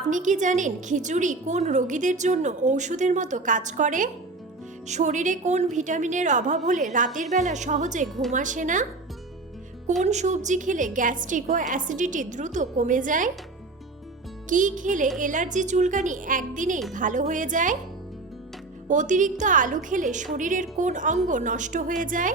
আপনি কি জানেন খিচুড়ি কোন রোগীদের জন্য ঔষধের মতো কাজ করে? শরীরে কোন ভিটামিনের অভাব হলে রাতের বেলা সহজে ঘুম আসে না? কোন সবজি খেলে গ্যাস্ট্রিক ও অ্যাসিডিটি দ্রুত কমে যায়? কি খেলে এলার্জি চুলকানি একদিনেই ভালো হয়ে যায়? অতিরিক্ত আলু খেলে শরীরের কোন অঙ্গ নষ্ট হয়ে যায়?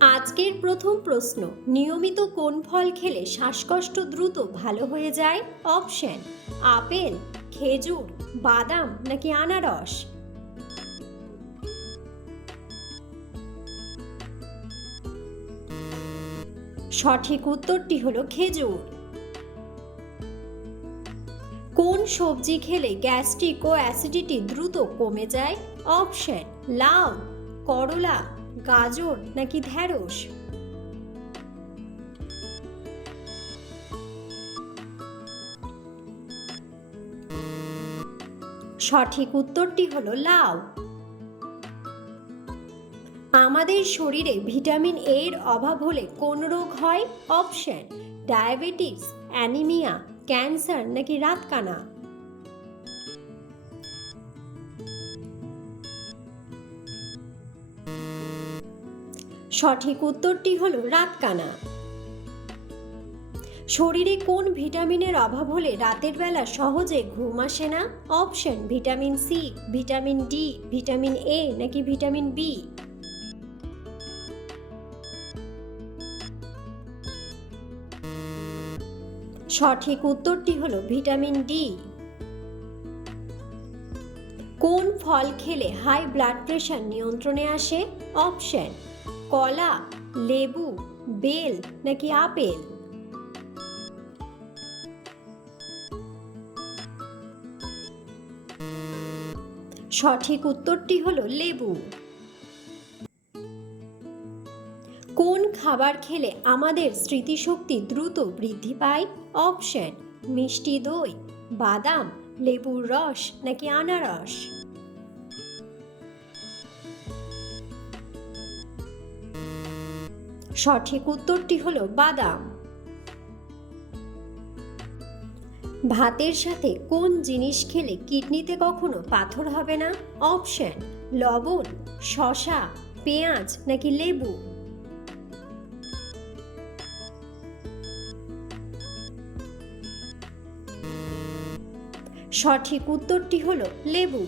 আজকের প্রথম প্রশ্ন, নিয়মিত কোন ফল খেলে শ্বাসকষ্ট দ্রুত ভালো হয়ে যায়? অপশন, আপেল, খেজুর, বাদাম নাকি আনারস? সঠিক উত্তরটি হলো খেজুর। কোন সবজি খেলে গ্যাস্ট্রিক ও অ্যাসিডিটি দ্রুত কমে যায়? অপশন, লাউ, করলা গাজর নাকি ঢ্যাঁড়স সঠিক উত্তরটি হলো লাউ। আমাদের শরীরে ভিটামিন এর অভাব হলে কোন রোগ হয়? অপশন, ডায়াবেটিস, অ্যানিমিয়া, ক্যান্সার নাকি রাতকানা? সঠিক উত্তরটি হলো রাতকানা। শরীরে কোন ভিটামিনের অভাব হলে রাতের বেলা সহজে ঘুম আসে না? Option, vitamin C, vitamin D, vitamin A নাকি ভিটামিন বি? সঠিক উত্তরটি হল ভিটামিন ডি। কোন ফল খেলে হাই ব্লাড প্রেশার নিয়ন্ত্রণে আসে? অপশন কলা, লেবু, বেল নাকি আপেল? সঠিক উত্তরটি হলো লেবু। কোন খাবার খেলে আমাদের স্মৃতিশক্তি দ্রুত বৃদ্ধি পায়? অপশন, মিষ্টি দই, বাদাম, লেবুর রস নাকি আনারস? সঠিক উত্তরটি হলো বাদাম। ভাতের সাথে কোন জিনিস খেলে কিডনিতে কখনো পাথর হবে না? অপশন, লবণ শশা পেঁয়াজ নাকি লেবু? সঠিক উত্তরটি হলো লেবু।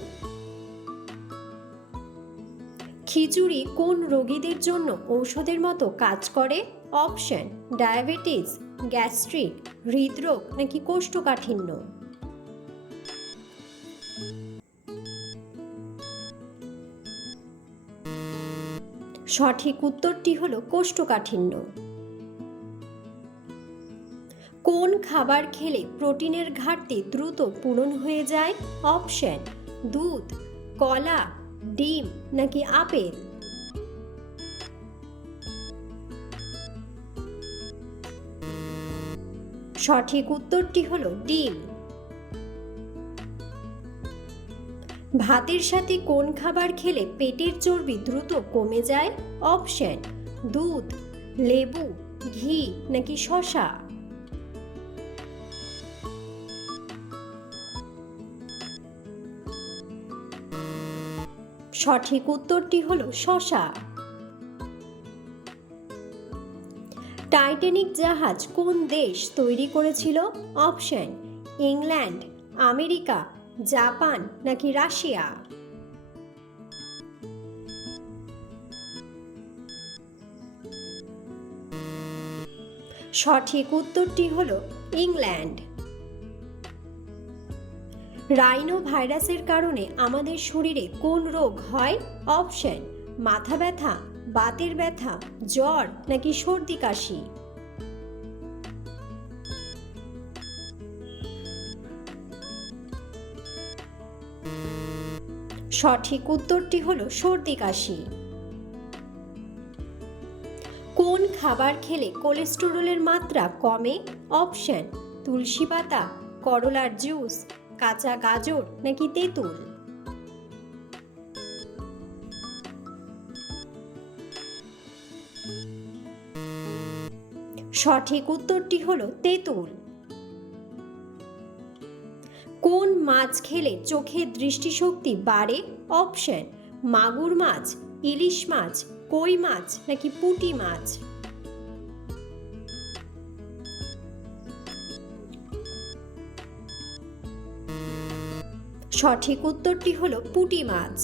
খিচুড়ি কোন রোগীদের জন্য ঔষধের মতো কাজ করে? অপশন, ডায়াবেটিস, গ্যাস্ট্রিক, হৃদরোগ নাকি কোষ্ঠকাঠিন্য? সঠিক উত্তরটি হলো কোষ্ঠকাঠিন্য। কোন খাবার খেলে প্রোটিনের ঘাটতি দ্রুত পূরণ হয়ে যায়? অপশন, দুধ, কলা ডিম নাকি আপেল? সঠিক উত্তরটি হলো ডিম। ভাতের সাথে কোন খাবার খেলে পেটের চর্বি দ্রুত কমে যায়? অপশন, দুধ, লেবু, ঘি নাকি শশা সঠিক উত্তরটি হলো শশা। টাইটানিক জাহাজ কোন দেশ তৈরি করেছিল? অপশন, ইংল্যান্ড, আমেরিকা, জাপান নাকি রাশিয়া? সঠিক উত্তরটি হলো ইংল্যান্ড। রাইনো ভাইরাসের কারণে আমাদের শরীরে কোন রোগ হয়? অপশন, মাথা ব্যথা, বাতের ব্যথা, জ্বর নাকি সর্দি কাশি? সঠিক উত্তরটি হলো সর্দি কাশি। কোন খাবার খেলে কোলেস্টেরলের মাত্রা কমে? অপশন, তুলসী পাতা, করলার জুস কাঁচা গাজর নাকি তেঁতুল? সঠিক উত্তরটি হলো তেঁতুল। কোন মাছ খেলে চোখের দৃষ্টিশক্তি বাড়ে? অপশন, মাগুর মাছ, ইলিশ মাছ, কই মাছ নাকি পুঁটি মাছ? সঠিক উত্তরটি হল পুঁটি মাছ।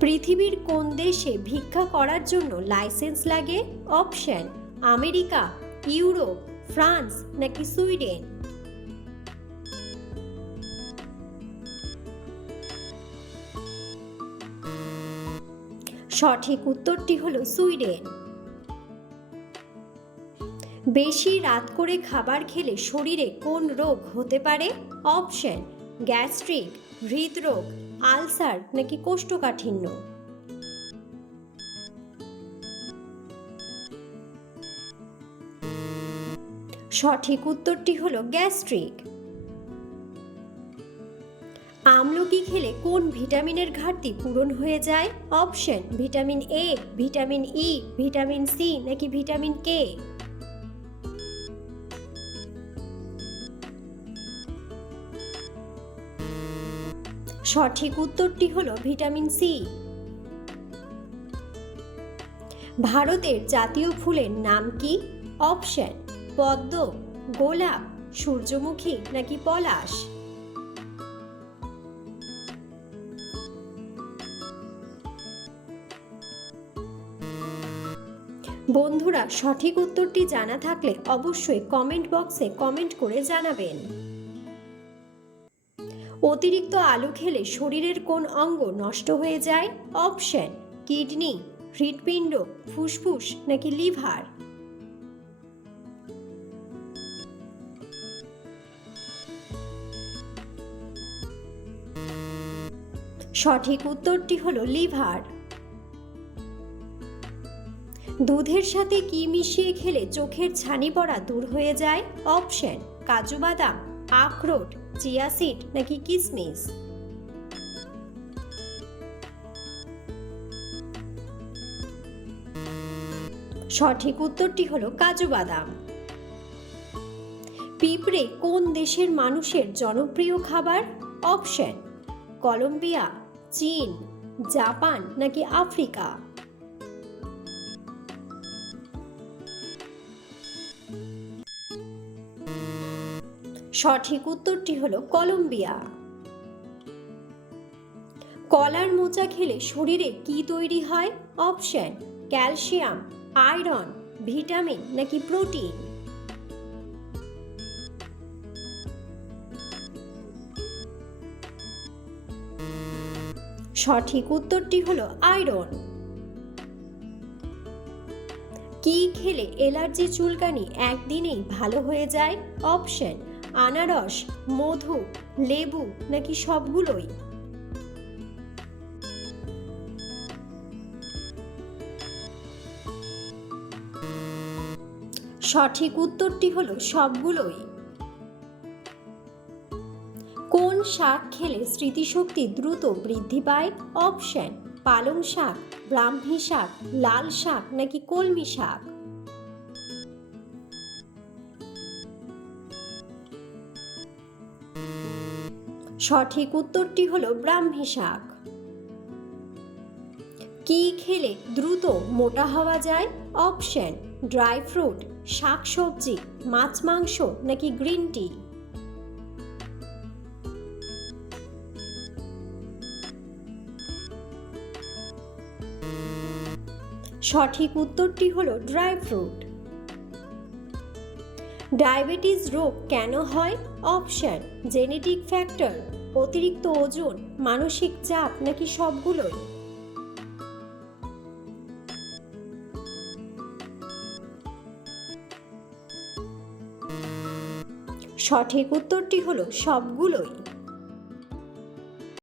পৃথিবীর কোন দেশে ভিক্ষা করার জন্য লাইসেন্স লাগে? অপশন, আমেরিকা, ইউরোপ, ফ্রান্স নাকি সুইডেন? সঠিক উত্তরটি হলো সুইডেন। বেশি রাত করে খাবার খেলে শরীরে কোন রোগ হতে পারে? অপশন, গ্যাস্ট্রিক, হৃদরোগ, আলসার নাকি কোষ্ঠকাঠিন্য? সঠিক উত্তরটি হলো গ্যাস্ট্রিক। আমলকি খেলে কোন ভিটামিনের ঘাটতি পূরণ হয়ে যায়? Option, vitamin A, vitamin E, vitamin C নাকি ভিটামিন কে? সঠিক উত্তরটি হল ভিটামিন সি। ভারতের জাতীয় ফুলের নাম কি? অপশন, পদ্ম, গোলাপ, সূর্যমুখী নাকি পলাশ? বন্ধুরা, সঠিক উত্তরটি জানা থাকলে অবশ্যই কমেন্ট বক্সে কমেন্ট করে জানাবেন। অতিরিক্ত আলু খেলে শরীরের কোন অঙ্গ নষ্ট হয়ে যায়? অপশন, কিডনি, হৃৎপিণ্ড, ফুসফুস নাকি লিভার? সঠিক উত্তরটি হলো লিভার। দুধের সাথে কি মিশিয়ে খেলে চোখের ছানি পড়া দূর হয়ে যায়? অপশন, কাজু বাদাম, আখরোট চিয়া সিড নাকি কিসমিস? সঠিক উত্তরটি হলো কাজু বাদাম। পিঁপড়ে কোন দেশের মানুষের জনপ্রিয় খাবার? অপশন, কলম্বিয়া, চীন, জাপান নাকি আফ্রিকা? সঠিক উত্তরটি হলো কলম্বিয়া। কলার মোচা খেলে শরীরে কি তৈরি হয়? অপশন, ক্যালসিয়াম, আয়রন, ভিটামিন নাকি প্রোটিন? সঠিক উত্তরটি হলো আয়রন। কি খেলে এলার্জি চুলকানি একদিনেই ভালো হয়ে যায়? অপশন আনারস, মধু, লেবু নাকি সবগুলোই? সঠিক উত্তরটি হলো সবগুলোই। কোন শাক খেলে স্মৃতিশক্তি দ্রুত বৃদ্ধি পায়? অপশন, পালং শাক, ব্রাহ্মী শাক, লাল শাক নাকি কলমি শাক? সঠিক উত্তরটি হলো ব্রাহ্মী শাক। কি খেলে দ্রুত মোটা হওয়া যায়? অপশন, ড্রাই ফ্রুট, শাক সবজি, মাছ মাংস নাকি গ্রিন টি? সঠিক উত্তরটি হলো ড্রাই ফ্রুট। ডায়াবেটিস রোগ কেন হয়? অপশান, জেনেটিক ফ্যাক্টর, অতিরিক্ত ওজন, মানসিক চাপ নাকি সবগুলোই? সঠিক উত্তরটি হলো সবগুলোই।